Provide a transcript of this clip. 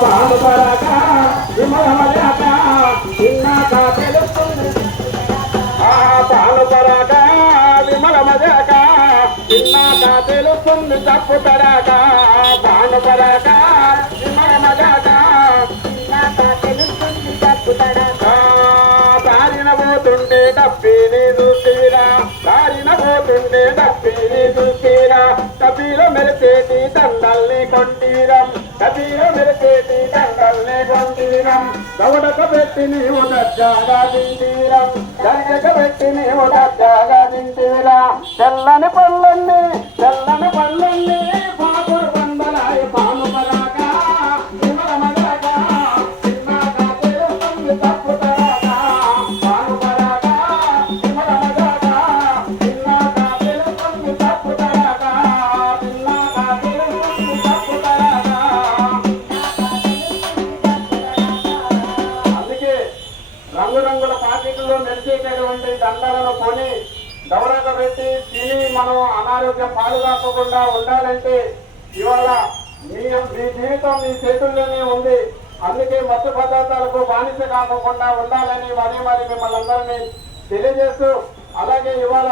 పాలుపరక విమలమజాక తెలుస్తుంది ఆ పాలుపరక తెలుస్తుంది తప్పు తరాక తెలుస్తుంది దారిన పోతుండే తప్పిని చూసిరా. దారిన పోతుండే తప్పిని చూసిరా. కబీల మెరిసేటి దండల్ని కొండీరా. కొంటీరం దవడక పెట్టి నీవు దర్జాగా దింటీరం దర్జక పెట్టి నీవు దర్జాగా దింటీరా తెల్లని పళ్ళన్ని తెల్ల రంగురంగుల పాకెట్లో మెరిసేటటువంటి దండలను కొని దౌడక పెట్టి తిని మనం అనారోగ్యం పాలు కాకుండా ఉండాలంటే ఇవాళ మీ మీ జీవితం మీ చేతుల్లోనే ఉంది. అందుకే మత్తు పదార్థాలకు బానిస కాకుండా ఉండాలని మరీ మరి మిమ్మల్ని అందరినీ తెలియజేస్తూ అలాగే ఇవాళ